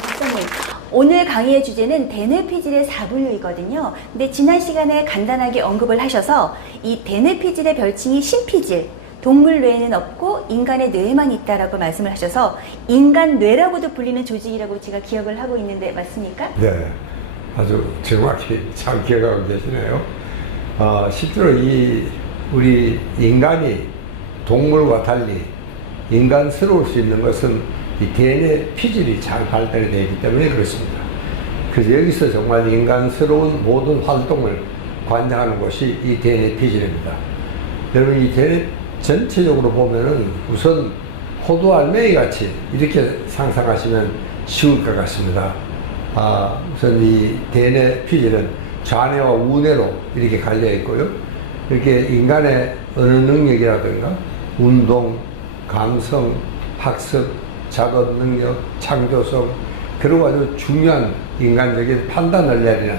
박사님, 오늘 강의의 주제는 대뇌피질의 4분류이거든요. 근데 지난 시간에 간단하게 언급을 하셔서 이 대뇌피질의 별칭이 신피질, 동물 뇌에는 없고 인간의 뇌에만 있다라고 말씀을 하셔서 인간 뇌라고도 불리는 조직이라고 제가 기억을 하고 있는데 맞습니까? 네, 아주 정확히 잘 기억하고 계시네요. 실제로 우리 인간이 동물과 달리 인간스러울 수 있는 것은 이 DNA 피질이 잘 발달이 되어 있기 때문에 그렇습니다. 그래서 여기서 정말 인간스러운 모든 활동을 관장하는 것이 이 DNA 피질입니다. 여러분, 이 DNA 전체적으로 보면은 우선 호두 알맹이 같이 이렇게 상상하시면 쉬울 것 같습니다. 우선 이 DNA 피질은 좌뇌와 우뇌로 이렇게 갈려 있고요. 이렇게 인간의 어느 능력이라든가 운동, 감성, 학습, 작업 능력, 창조성, 그리고 아주 중요한 인간적인 판단을 내리는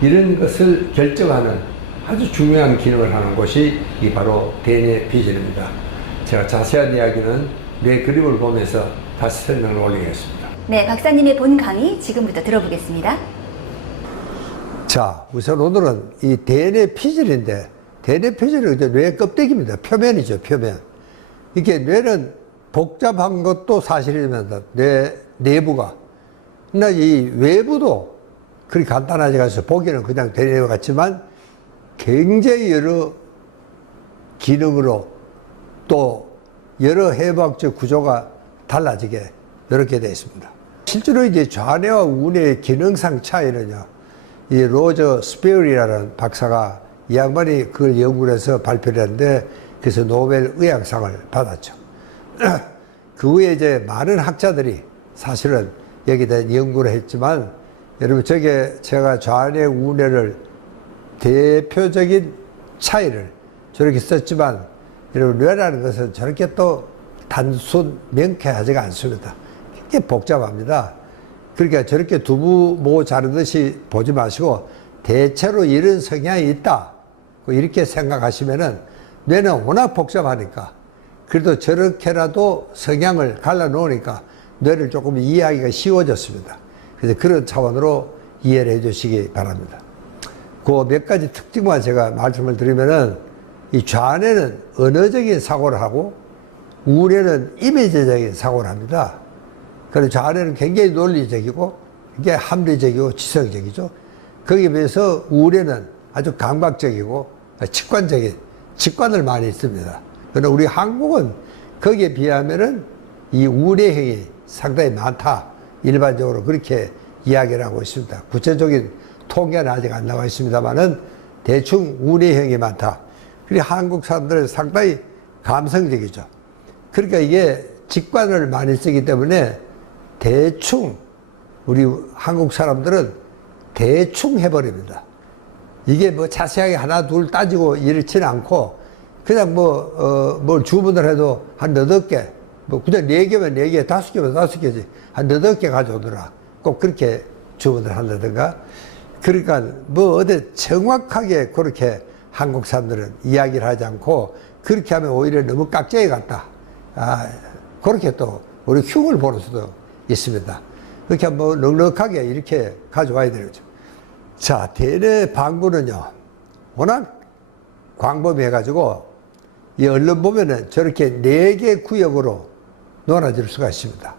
이런 것을 결정하는 아주 중요한 기능을 하는 것이 바로 DNA 피질입니다. 제가 자세한 이야기는 뇌 그림을 보면서 다시 설명을 올리겠습니다. 네, 박사님의 본 강의 지금부터 들어보겠습니다. 자, 우선 오늘은 이 DNA 피질인데, DNA 피질은 뇌 껍데기입니다. 표면이죠, 표면. 이게 뇌는 복잡한 것도 사실이면서 뇌 내부가, 그러나 이 외부도 그리 간단하지 않아서 보기는 그냥 DNA 같지만 굉장히 여러 기능으로 또 여러 해부학적 구조가 달라지게 이렇게 되어 있습니다. 실제로 이제 좌뇌와 우뇌의 기능상 차이는요, 이 로저 스페어리라는 박사가 이 양반이 그걸 연구를 해서 발표를 했는데, 그래서 노벨 의학상을 받았죠. 그 후에 이제 많은 학자들이 사실은 여기에 대한 연구를 했지만, 여러분, 저게 제가 좌뇌, 우뇌를 대표적인 차이를 저렇게 썼지만, 여러분, 뇌라는 것은 저렇게 또 단순 명쾌하지가 않습니다. 굉장히 복잡합니다. 그러니까 저렇게 두부 모 자르듯이 보지 마시고 대체로 이런 성향이 있다, 이렇게 생각하시면은 뇌는 워낙 복잡하니까, 그래도 저렇게라도 성향을 갈라놓으니까 뇌를 조금 이해하기가 쉬워졌습니다. 그래서 그런 차원으로 이해를 해 주시기 바랍니다. 그 몇 가지 특징만 제가 말씀을 드리면은, 이 좌뇌는 언어적인 사고를 하고 우뇌는 이미지적인 사고를 합니다. 그래서 좌뇌는 굉장히 논리적이고 이게 합리적이고 지성적이죠. 거기에 비해서 우뇌는 아주 감각적이고 직관을 많이 씁니다. 그러나 우리 한국은 거기에 비하면은 이 우뇌형이 상당히 많다, 일반적으로 그렇게 이야기를 하고 있습니다. 구체적인 통계는 아직 안 나와 있습니다만은 대충 우뇌형이 많다. 그리고 한국 사람들은 상당히 감성적이죠. 그러니까 이게 직관을 많이 쓰기 때문에 대충 우리 한국 사람들은 대충 해버립니다. 이게 뭐 자세하게 하나 둘 따지고 이렇지는 않고 그냥 뭘 주문을 해도 한 8개, 뭐 그냥 4개면 4개, 5개면 5개지 한 8개 가져오더라. 꼭 그렇게 주문을 한다든가. 그러니까 뭐 어디 정확하게 그렇게 한국 사람들은 이야기를 하지 않고, 그렇게 하면 오히려 너무 깍쟁이 같다. 그렇게 또 우리 흉을 보는 수도 있습니다. 그렇게 뭐 넉넉하게 이렇게 가져와야 되죠. 자, DNA 방구는요, 워낙 광범위해가지고 이 얼른 보면은 저렇게 4개 구역으로 나눠질 수가 있습니다.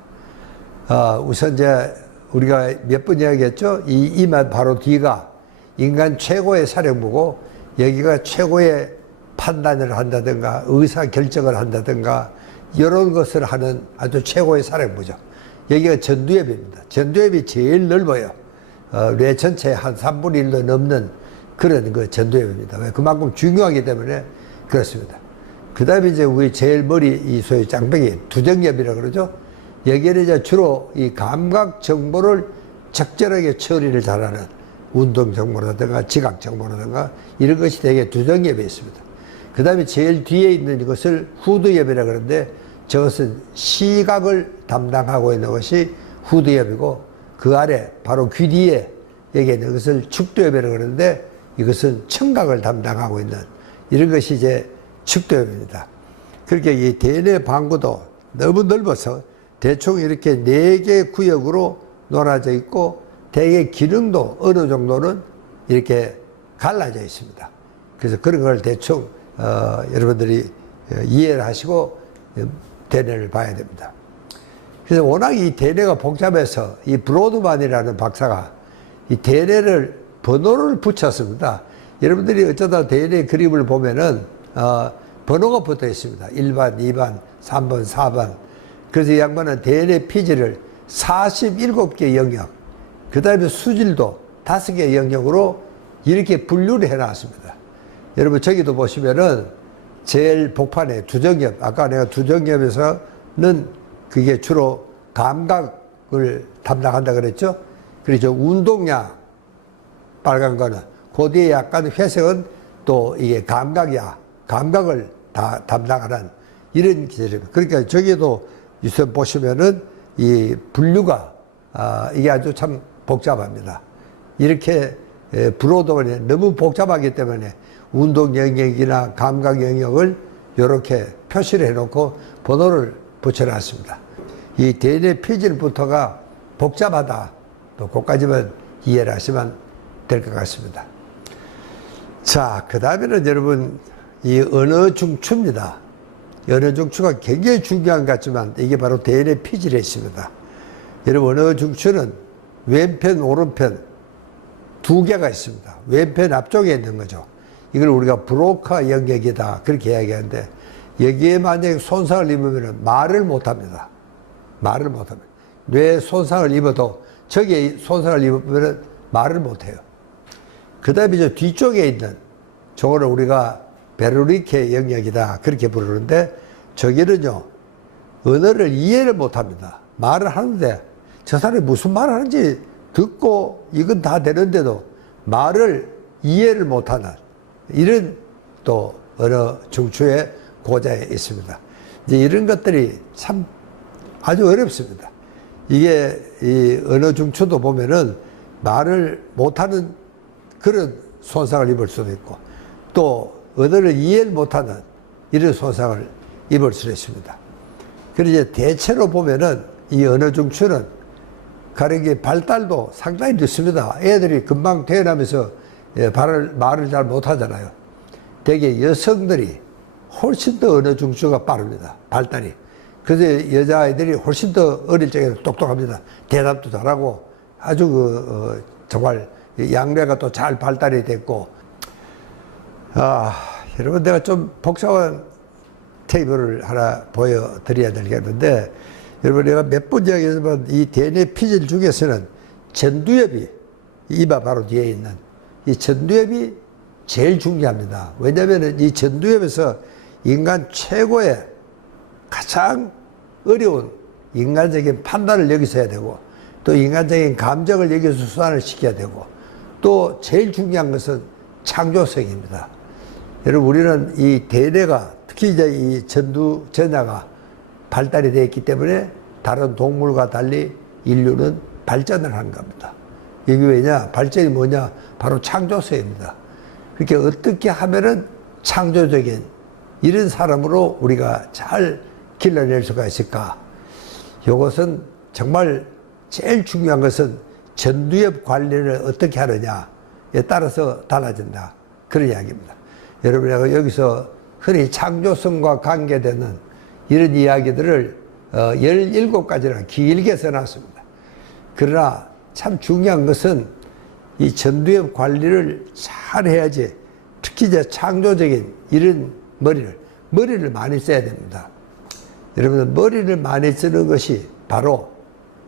우선 이제 우리가 몇 번 이야기했죠? 이 이마 바로 뒤가 인간 최고의 사령부고, 여기가 최고의 판단을 한다든가 의사 결정을 한다든가 이런 것을 하는 아주 최고의 사령부죠. 여기가 전두엽입니다. 전두엽이 제일 넓어요. 뇌 전체의 한 3분의 1도 넘는 그런 그 전두엽입니다. 왜? 그만큼 중요하기 때문에 그렇습니다. 그 다음에 이제 우리 제일 머리, 이 소위 짱배기 두정엽이라고 그러죠. 여기에는 이제 주로 이 감각 정보를 적절하게 처리를 잘하는 운동 정보라든가 지각 정보라든가 이런 것이 되게 두정엽에 있습니다. 그 다음에 제일 뒤에 있는 이것을 후두엽이라고 그러는데, 저것은 시각을 담당하고 있는 것이 후두엽이고, 그 아래 바로 귀 뒤에 여기 있는 것을 측두엽이라고 그러는데, 이것은 청각을 담당하고 있는 이런 것이 이제 측두엽입니다. 그렇게 이 DNA 방구도 너무 넓어서 대충 이렇게 4개 구역으로 놓아져 있고 대개 기능도 어느 정도는 이렇게 갈라져 있습니다. 그래서 그런 걸 대충 여러분들이 이해를 하시고 대뇌를 봐야 됩니다. 그래서 워낙 이 대뇌가 복잡해서 이 브로드만이라는 박사가 이 대뇌를 번호를 붙였습니다. 여러분들이 어쩌다 대뇌 그림을 보면은 번호가 붙어 있습니다. 1번, 2번, 3번, 4번. 그래서 이 양반은 대뇌 피지를 47개 영역, 그 다음에 수질도 5개 영역으로 이렇게 분류를 해놨습니다. 여러분 저기도 보시면은 제일 복판에 두정엽, 아까 내가 두정엽에서는 그게 주로 감각을 담당한다 그랬죠. 그래서 운동약 빨간 거는 그 뒤에 약간 회색은 또 이게 감각이야. 감각을 다 담당하는 이런 기제입니다. 그러니까 저기도 유선 보시면은 이 분류가 이게 아주 참 복잡합니다. 이렇게 브로드만이 너무 복잡하기 때문에 운동 영역이나 감각 영역을 이렇게 표시를 해놓고 번호를 붙여놨습니다. 이 대뇌 피질부터가 복잡하다. 또 그까지만 이해를 하시면 될 것 같습니다. 자, 그 다음에는 여러분 이 언어 중추입니다. 언어 중추가 굉장히 중요한 것 같지만 이게 바로 대뇌 피질에 있습니다. 여러분 언어 중추는 왼편, 오른편 두 개가 있습니다. 왼편 앞쪽에 있는 거죠. 이걸 우리가 브로카 영역이다 그렇게 이야기하는데 여기에 만약에 손상을 입으면 말을 못합니다. 말을 못합니다. 뇌 손상을 입어도 저기에 손상을 입으면 말을 못해요. 그 다음에 저 뒤쪽에 있는 저거를 우리가 베르니케 영역이다 그렇게 부르는데 저기는요 언어를 이해를 못합니다. 말을 하는데 저 사람이 무슨 말을 하는지 듣고 이건 다 되는데도 말을 이해를 못하는 이런 또 언어 중추의 고자에 있습니다. 이제 이런 것들이 참 아주 어렵습니다. 이게 이 언어 중추도 보면은 말을 못하는 그런 손상을 입을 수도 있고 또 언어를 이해를 못하는 이런 손상을 입을 수도 있습니다. 그래서 이제 대체로 보면은 이 언어 중추는 가령 발달도 상당히 늦습니다. 애들이 금방 태어나면서 말을 잘 못하잖아요. 대개 여성들이 훨씬 더 언어 중추가 빠릅니다. 발달이. 그래서 여자아이들이 훨씬 더 어릴 적에 똑똑합니다. 대답도 잘하고 아주 정말 양뇌가 또 잘 발달이 됐고 여러분 내가 좀 복잡한 테이블을 하나 보여드려야 되겠는데 여러분 내가 몇 번 이야기했지만 이 대뇌 피질 중에서는 전두엽이 이마 바로 뒤에 있는 이 전두엽이 제일 중요합니다. 왜냐하면 이 전두엽에서 인간 최고의 가장 어려운 인간적인 판단을 여기서 해야 되고 또 인간적인 감정을 여기서 수반을 시켜야 되고 또 제일 중요한 것은 창조성입니다. 여러분 우리는 이 대뇌가 특히 이제 이 전두전야가 발달이 되어 있기 때문에 다른 동물과 달리 인류는 발전을 한 겁니다. 이게 왜냐? 발전이 뭐냐? 바로 창조성입니다. 그렇게 어떻게 하면은 창조적인 이런 사람으로 우리가 잘 길러낼 수가 있을까? 이것은 정말 제일 중요한 것은 전두엽 관리를 어떻게 하느냐에 따라서 달라진다. 그런 이야기입니다. 여러분, 내가 여기서 흔히 창조성과 관계되는 이런 이야기들을 17가지나 길게 써놨습니다. 그러나 참 중요한 것은 이 전두엽 관리를 잘 해야지 특히 이제 창조적인 이런 머리를 많이 써야 됩니다. 여러분들 머리를 많이 쓰는 것이 바로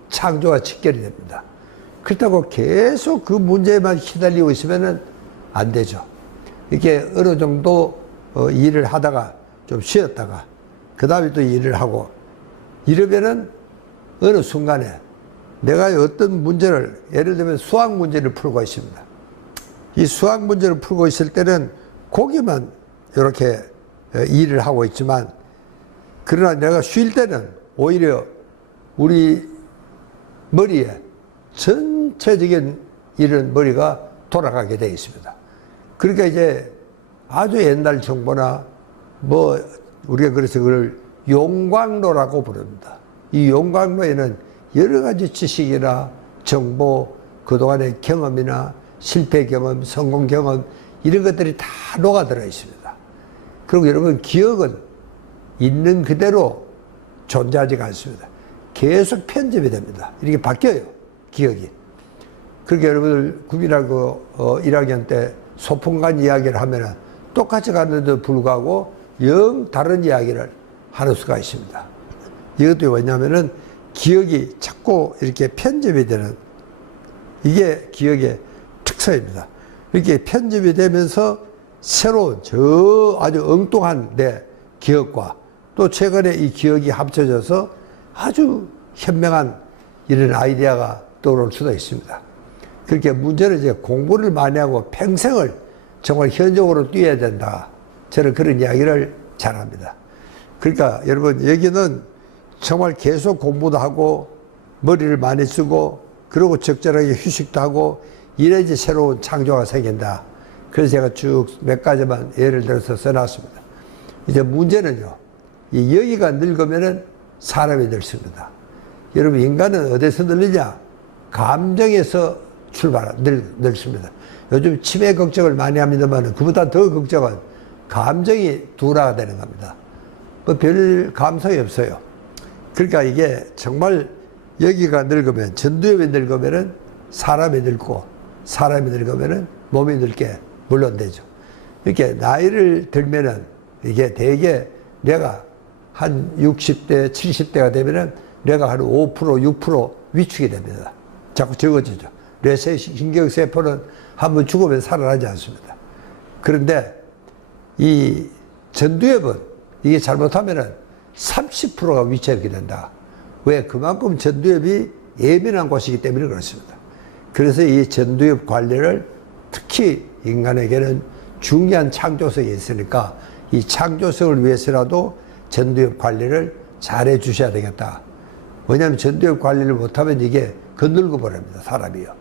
창조와 직결이 됩니다. 그렇다고 계속 그 문제에만 시달리고 있으면 안 되죠. 이렇게 어느 정도 일을 하다가 좀 쉬었다가 그 다음에 또 일을 하고 이러면은 어느 순간에 내가 어떤 문제를 예를 들면 수학 문제를 풀고 있습니다. 이 수학 문제를 풀고 있을 때는 거기만 이렇게 일을 하고 있지만 그러나 내가 쉴 때는 오히려 우리 머리에 전체적인 이런 머리가 돌아가게 되어 있습니다. 그러니까 이제 아주 옛날 정보나 뭐 우리가 그래서 그걸 용광로라고 부릅니다. 이 용광로에는 여러 가지 지식이나 정보, 그동안의 경험이나 실패 경험, 성공 경험 이런 것들이 다 녹아들어 있습니다. 그리고 여러분 기억은 있는 그대로 존재하지가 않습니다. 계속 편집이 됩니다. 이렇게 바뀌어요. 기억이. 그렇게 여러분들 국민학교 1학년 때 소풍간 이야기를 하면은 똑같이 갔는데도 불구하고 영 다른 이야기를 하는 수가 있습니다. 이것도 왜냐하면은 기억이 자꾸 이렇게 편집이 되는 이게 기억의 특성입니다. 이렇게 편집이 되면서 새로운 저 아주 엉뚱한 내 기억과 또 최근에 이 기억이 합쳐져서 아주 현명한 이런 아이디어가 떠오를 수도 있습니다. 그렇게 문제는 이제 공부를 많이 하고 평생을 정말 현역으로 뛰어야 된다. 저는 그런 이야기를 잘합니다. 그러니까 여러분 여기는 정말 계속 공부도 하고 머리를 많이 쓰고 그리고 적절하게 휴식도 하고 이래야지 새로운 창조가 생긴다. 그래서 제가 쭉 몇 가지만 예를 들어서 써놨습니다. 이제 문제는요. 이 여기가 늙으면은 사람이 늙습니다. 여러분 인간은 어디서 늙느냐? 감정에서 늙습니다. 요즘 치매 걱정을 많이 합니다만 그보다 더 걱정은 감정이 둔화가 되는 겁니다. 뭐 별 감성이 없어요. 그러니까 이게 정말 여기가 늙으면 전두엽이 늙으면은 사람이 늙고 사람이 늙으면은 몸이 늙게 물론 되죠. 이렇게 나이를 들면은 이게 대개 내가 한 60대, 70대가 되면은 내가 한 5%, 6% 위축이 됩니다. 자꾸 적어지죠. 뇌세 신경세포는 한번 죽으면 살아나지 않습니다. 그런데 이 전두엽은 이게 잘못하면은 30%가 위축이 된다. 왜? 그만큼 전두엽이 예민한 곳이기 때문에 그렇습니다. 그래서 이 전두엽 관리를 특히 인간에게는 중요한 창조성이 있으니까 이 창조성을 위해서라도 전두엽 관리를 잘 해 주셔야 되겠다. 왜냐하면 전두엽 관리를 못하면 이게 건들고 버립니다. 사람이요.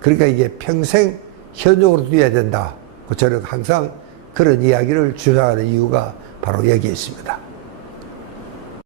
그러니까 이게 평생 현역으로 뛰어야 된다. 저는 항상 그런 이야기를 주장하는 이유가 바로 여기에 있습니다.